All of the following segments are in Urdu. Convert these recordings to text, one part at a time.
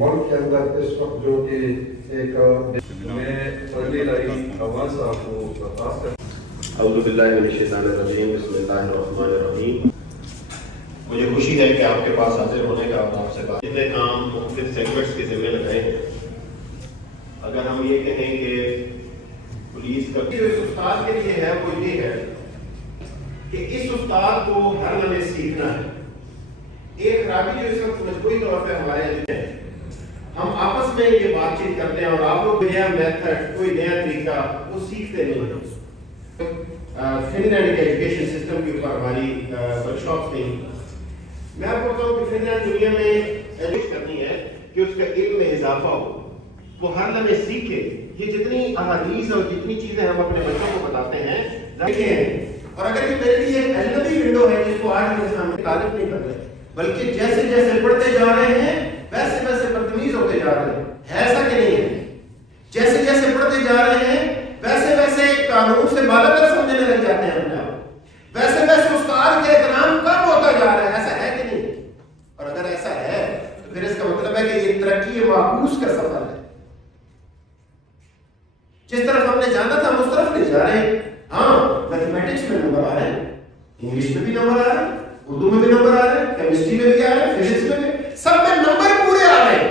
ملک کے اندر اس وقت جو کہ ایک میں پہلی لائی آواز آپ کو درخواست کرتا اعوذ باللہ من الشیطان الرجیم، بسم اللہ الرحمن الرحیم۔ مجھے خوشی ہے کہ آپ کے پاس حاضر ہونے کا اور آپ سے بات اتنے کام مختلف سیگمنٹس کے ذمہ لگائے ہیں۔ اگر ہم یہ کہیں کہ پولیس کا جو اس استاد کے لیے ہے وہ یہ ہے کہ اس استاد کو ہر لمحے سیکھنا ہے۔ ایک خرابی جو اس وقت مجموعی طور پہ ہمارے اندر ہے، ہم آپس میں یہ بات چیت کرتے ہیں اور آپ لوگ نیا میتھڈ، کوئی نیا طریقہ وہ سیکھتے نہیں ہیں۔ فن لینڈ کے ایجوکیشن سسٹم کے اوپر ہماری ورکشاپس نہیں۔ میں آپ کو بتاؤں کہ فن لینڈ دنیا میں ایجوکیشن کرنی ہے کہ اس کا علم میں اضافہ ہو، وہ ہر لمحے سیکھے۔ یہ جتنی احادیث اور جتنی چیزیں ہم اپنے بچوں کو بتاتے ہیں دیکھیں، اور اگر یہ میرے لیے ایک اجنبی ونڈو ہے جس کو آج کے سامنے تعریف نہیں کر رہے، بلکہ جیسے جیسے پڑھتے جا رہے ہیں ویسے ویسے بدتمیز ہوتے جا رہے ہیں، ایسا کہ نہیں ہے؟ جیسے جیسے پڑھتے جا رہے ہیں ویسے ویسے قانون سے بالاتر سمجھنے لگ جاتے ہیں اپنے آپ، ویسے ویسے استاد کے احترام کم ہوتا جا رہا ہے۔ ایسا ہے کہ نہیں؟ اور اگر ایسا ہے تو پھر اس کا مطلب ہے کہ یہ ترقی معکوس کا سفر ہے۔ جس طرف ہم نے جانا تھا ہم اس طرف نہیں جا رہے ہیں۔ ہاں، میتھمیٹکس میں نمبر آ رہے ہیں، انگلش میں بھی نمبر آ رہے ہیں، اردو میں بھی نمبر آ رہے ہیں، کیمسٹری میں بھی آ رہے ہیں، فزکس میں بھی، سب میں نمبر پورے آ رہے ہیں،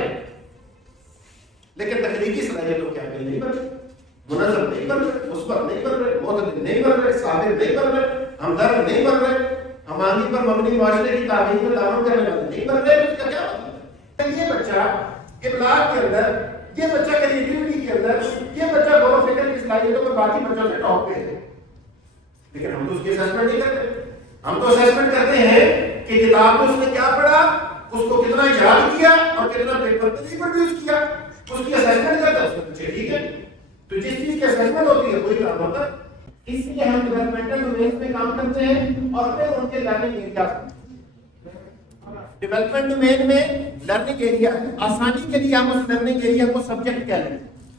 لیکن تخلیقی صلاحیتوں کے عامل نہیں بن رہے، منظم نہیں بن رہے، مثبت نہیں بن رہے، معتدل نہیں بن رہے، صابر نہیں بن رہے، ہمدرد نہیں بن رہے، ہمانگی پر مبنی معاشرے کی تعمیر میں تعاون کرنے والے نہیں بن رہے۔ اس کا کیا مطلب ہے؟ یہ بچہ ابلاغ کے اندر، یہ بچہ کریٹیوٹی کے اندر، یہ بچہ غور و فکر کی صلاحیتوں میں باقی بچوں سے ٹاپ پہ ہے، لیکن ہم تو اس کی اسسمنٹ نہیں کرتے۔ ہم تو اسسمنٹ کرتے ہیں کہ کتاب میں اس نے کیا پڑھا، اس کو کتنا یاد کیا اور کتنا پیپر پہ پروڈیوس کیا، اس کی اسسمنٹ کرتا ہے، اس کو پوچھے ٹھیک ہے۔ تو جس چیز کی اسسمنٹ ہوتی ہے وہی کام ہوتا ہے۔ اس لیے ہم ڈیولپمنٹل ڈومینز میں کام کرتے ہیں اور پھر ان کے لرننگ ایریا، ڈیولپمنٹ ڈومین میں لرننگ ایریا، آسانی کے لیے ہم اس لرننگ ایریا کو سبجیکٹ کہہ لیں گے۔